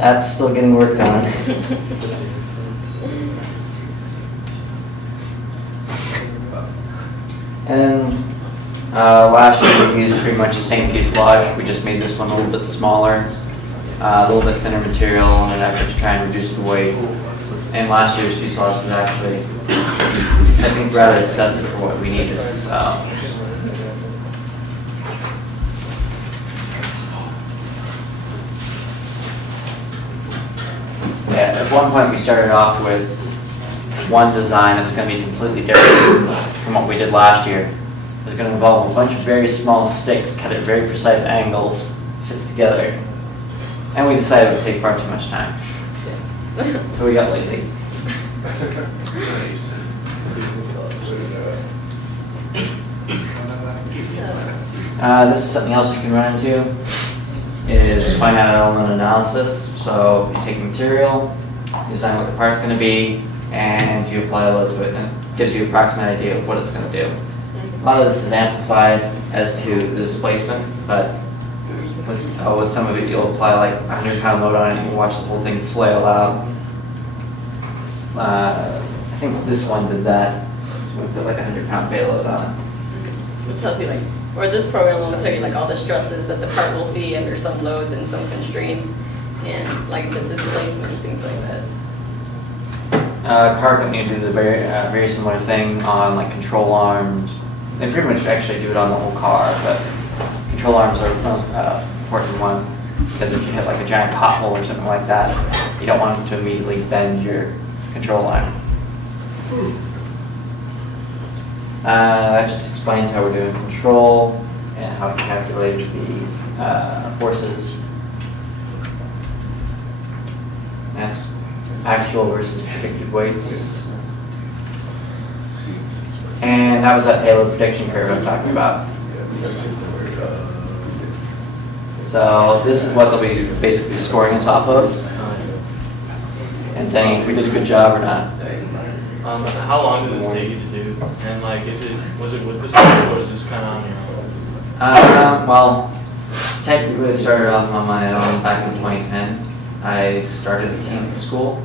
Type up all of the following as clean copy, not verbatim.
That's still getting worked on. And last year we used pretty much the same fuselage. We just made this one a little bit smaller, a little bit thinner material in an effort to try and reduce the weight. And last year's fuselage was actually, I think, rather excessive for what we needed. So. Yeah, at one point we started off with one design that was going to be completely different from what we did last year. It was going to involve a bunch of very small sticks cut at very precise angles, fit together. And we decided it would take far too much time. Yes. So we got lazy. This is something else you can run into, is finite element analysis. So you take a material, you design what the part's going to be, and you apply a load to it, and it gives you an approximate idea of what it's going to do. A lot of this is amplified as to the displacement, but with some of it you'll apply like a 100-pound load on it and you watch the whole thing flail out. I think this one did that. So we put like a 100-pound payload on it. Which tells you like, or this program will tell you like all the stresses that the part will see under some loads and some constraints, and like I said, displacement and things like that. Car company do the very similar thing on like control arms. They pretty much actually do it on the whole car, but control arms are the most important one, because if you hit like a giant pothole or something like that, you don't want it to immediately bend your control line. That just explains how we're doing control and how to calculate the forces. That's actual versus predicted weights. And that was that payload prediction curve I'm talking about. So this is what they'll be basically scoring us off of and saying if we did a good job or not. How long did this take you to do? And like, was it with this school or is this kind of on your own? Well, technically it started off on my own back in 2010. I started the team at school.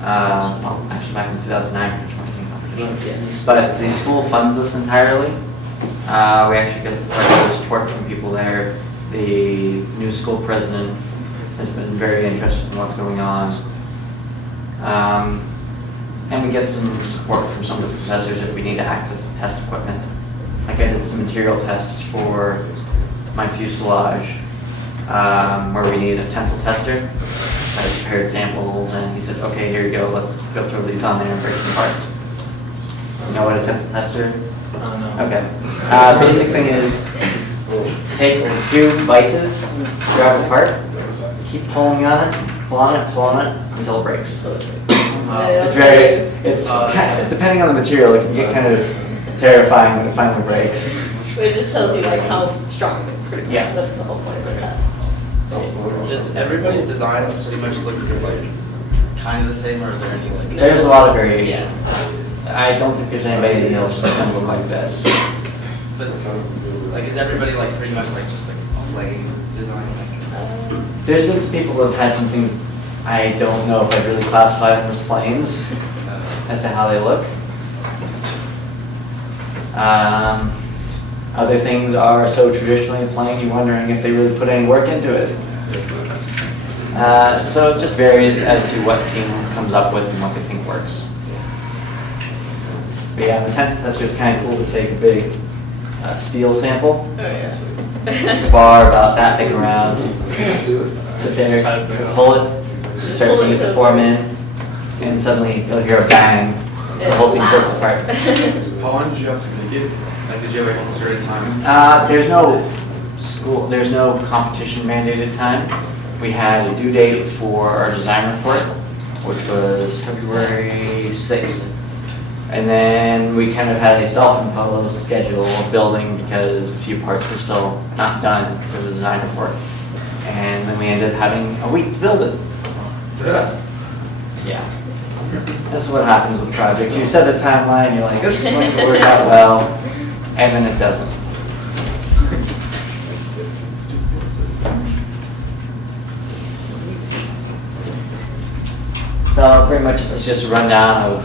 Well, actually back in 2009 for 2010. But the school funds this entirely. We actually get quite a bit of support from people there. The new school president has been very interested in what's going on. And we get some support from some of the professors if we need to access test equipment. Like I did some material tests for my fuselage where we needed a tensile tester. I prepared samples and he said, okay, here you go, let's go throw these on there and break some parts. You know what a tensile tester? No. Okay. Basic thing is take two vices, grab a part, keep pulling on it, pull on it until it breaks. It's kind of, depending on the material, it can get kind of terrifying when it finally breaks. But it just tells you like how strong it is pretty much. Yeah. That's the whole point of the test. Does everybody's design pretty much look like kind of the same, or is there any like? There's a lot of variation. I don't think there's anybody else that's going to look like this. But like, is everybody like pretty much like just like plain design? There's been some people who have had some things I don't know if I'd really classify them as planes as to how they look. Other things are so traditionally plain, you're wondering if they really put any work into it. So it just varies as to what team comes up with and what they think works. But yeah, the tensile tester is kind of cool to take a big steel sample. Oh yeah. It's a bar about that big around. Sit there, pull it, you start seeing it form in, and suddenly you'll hear a bang. The whole thing breaks apart. How long did you have to make it? Like, did you have a certain time? There's no competition mandated time. We had a due date for our design report, which was February 6th. And then we kind of had a self-imposed schedule of building because a few parts were still not done for the design report. And then we ended up having a week to build it. So, yeah. This is what happens with projects. You set a timeline, you're like, this is going to work out well, and then it doesn't. Pretty much it's just a rundown of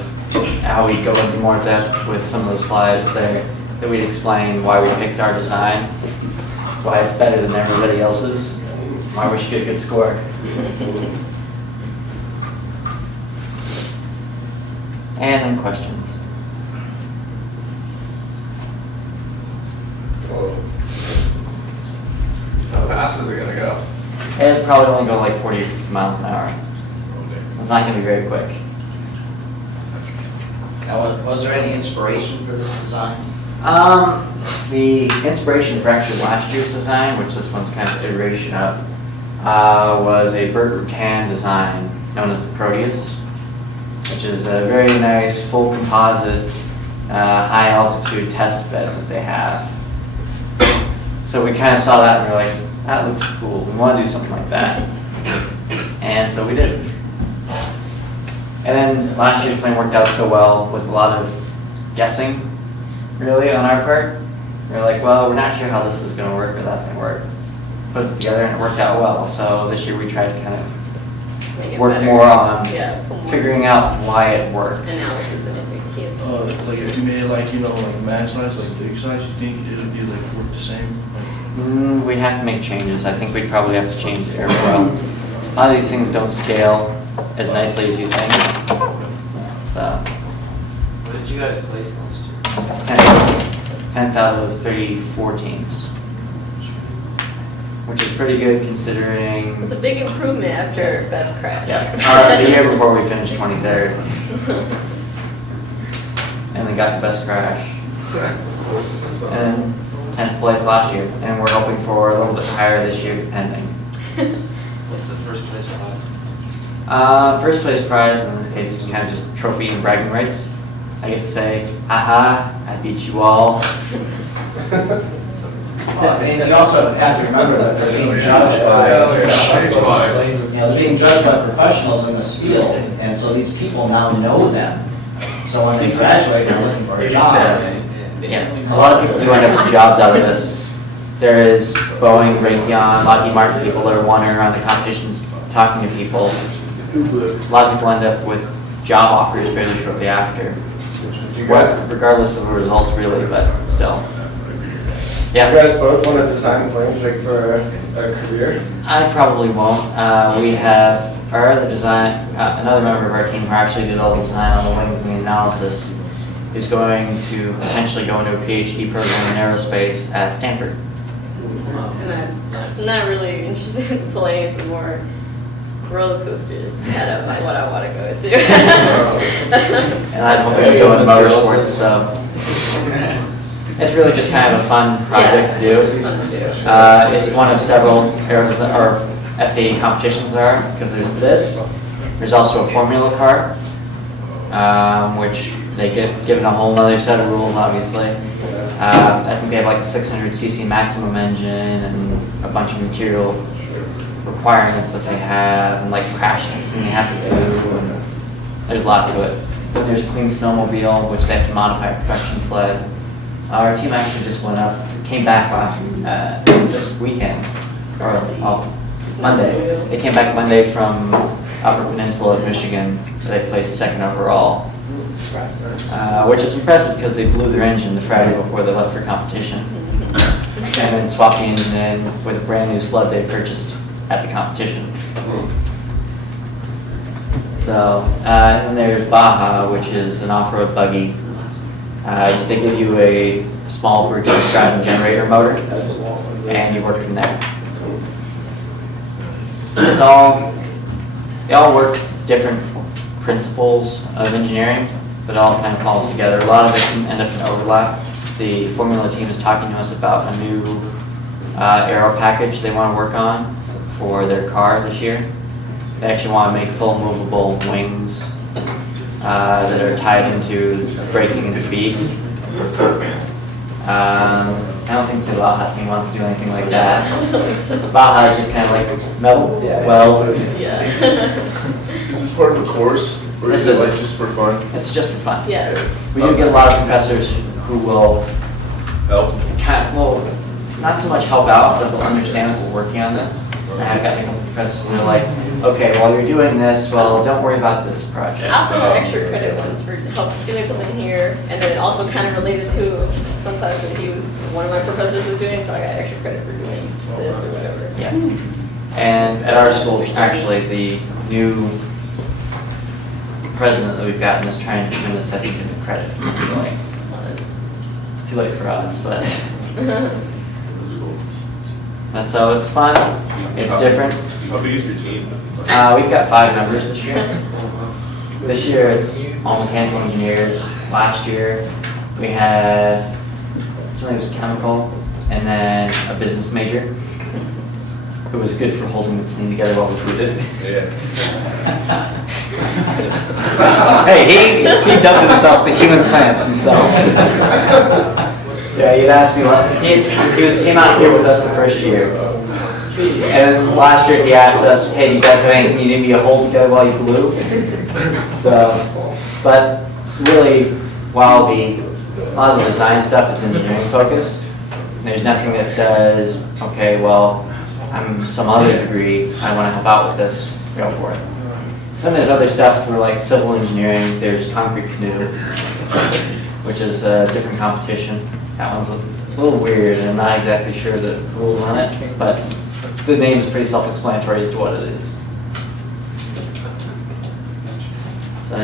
how we go into more depth with some of the slides there, that we'd explain why we picked our design, why it's better than everybody else's, why we should get a good score. And then questions. How fast is it gonna go? It'll probably only go like 40 or 50 miles an hour. It's not going to be very quick. Now, was there any inspiration for this design? The inspiration for actually last year's design, which this one's kind of an iteration of, was a Burt Rutan design known as the Proteus, which is a very nice full composite high altitude test bed that they have. So we kind of saw that and we were like, that looks cool. We want to do something like that. And so we did. And then last year's plan worked out so well with a lot of guessing, really, on our part. We were like, well, we're not sure how this is going to work or that's going to work. Put it together and it worked out well. So this year we tried to kind of Make it work better. more on Yeah, put more figuring out why it works. analysis in it, make it. Like if you made it like, you know, like man size, like big size, you think it would be like work the same? Like, We'd have to make changes. I think we'd probably have to change the airflow. A lot of these things don't scale as nicely as you think. So, What did you guys place last year? 10th out of 34 teams, which is pretty good considering. It's a big improvement after best crash. Yeah, the year before we finished 23rd, and then got the best crash, and 10th place last year, and we're hoping for a little bit higher this year, depending. What's the first place prize? First place prize in this case is kind of just trophy and bragging rights. I get to say, aha, I beat you all. Well, and you also have to remember that they're being judged by, you know, they're being judged by professionals in this field, and so these people now know them. So when they graduate, they're looking for a job. Yeah, a lot of people do end up with jobs out of this. There is Boeing, Raytheon, Lockheed Martin people that are wandering around the competitions talking to people. A lot of people end up with job offers fairly shortly after. Regardless of the results really, but still. You guys both want to design planes like for a career? I probably won't. We have our other design, another member of our team who actually did all the design on the wings and the analysis, is going to potentially go into a PhD program in aerospace at Stanford. And I'm not really interested in planes, and more roller coasters kind of like what I want to go to. And I'm hoping to go into motorsports, so it's really just kind of a fun project to do. It's fun to do. It's one of several SAE competitions there are, because there's this. There's also a Formula car, which they get given a whole other set of rules, obviously. I think they have like a 600cc maximum engine and a bunch of material requirements that they have, and like crash testing they have to do. And there's a lot to it. Then there's Clean Snowmobile, which they have to modify a production sled. Our team actually just went up, came back this weekend, or Monday. They came back Monday from Upper Peninsula of Michigan. They placed second overall, which is impressive because they blew their engine the Friday before they left for competition, and then swapped the engine in with a brand new sled they purchased at the competition. So, and then there's Baja, which is an off-road buggy. They give you a small Briggs & Stratton generator motor, and you work from there. They all work different principles of engineering, but it all kind of falls together. A lot of it can end up in overlap. The Formula team is talking to us about a new aero package they want to work on for their car this year. They actually want to make full movable wings that are tied into braking and speed. I don't think the Baja team wants to do anything like that. Baja is just kind of like metal weld. Yeah. Is this part of a course, or is it like just for fun? It's just for fun. Yes. We do get a lot of professors who will Help. not so much help out, but they'll understand that we're working on this. I've gotten a couple professors who are like, okay, while you're doing this, well, don't worry about this project. I also got extra credit once for help doing something here, and then it also kind of related to some class that one of my professors was doing, so I got extra credit for doing this or whatever. Yeah. And at our school, actually, the new president that we've gotten is trying to give us, I think, the credit. Really. Too late for us, but. And so it's fun, it's different. How big is your team? We've got 5 members this year. This year it's all mechanical engineers. Last year we had, somebody was chemical, and then a business major. It was good for holding the team together while we recruited. Yeah. Hey, he dubbed himself the human plant himself. Yeah, he'd asked me what, came out here with us the first year. And last year he asked us, hey, do you guys have anything you need me to hold together while you glue? So, but really, while a lot of the design stuff is engineering focused, there's nothing that says, okay, well, I'm some other degree, I want to help out with this, go for it. Then there's other stuff for like civil engineering, there's concrete canoe, which is a different competition. That one's a little weird, and I'm not exactly sure the rules on it, but the name is pretty self-explanatory as to what it is. So,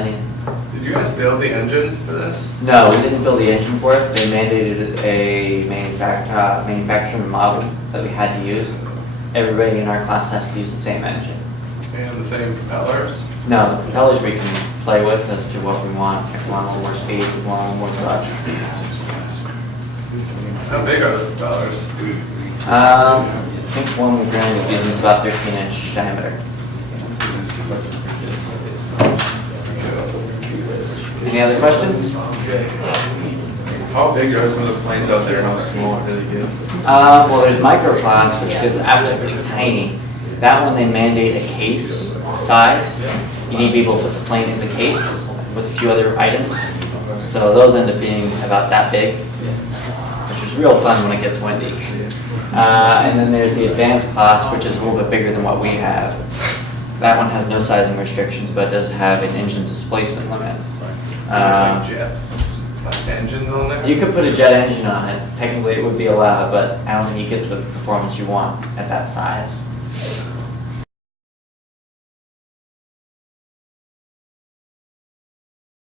Did you guys build the engine for this? no, we didn't build the engine for it. They mandated a manufacturing model that we had to use. Everybody in our class has to use the same engine. And the same propellers? No, the propellers we can play with as to what we want. If we want a little more speed, if we want a little more thrust. How big are the propellers? I think one we're going to be using is about 13-inch diameter. Any other questions? How big are some of the planes out there and how small are they get? Well, there's microclass, which gets absolutely tiny. That one, they mandate a case size. You need to be able to put the plane in the case with a few other items. So those end up being about that big, which is real fun when it gets windy. And then there's the advanced class, which is a little bit bigger than what we have. That one has no sizing restrictions, but does have an engine displacement limit. Jet engines on there? You could put a jet engine on it. Technically, it would be allowed, but I don't think you get the performance you want at that size.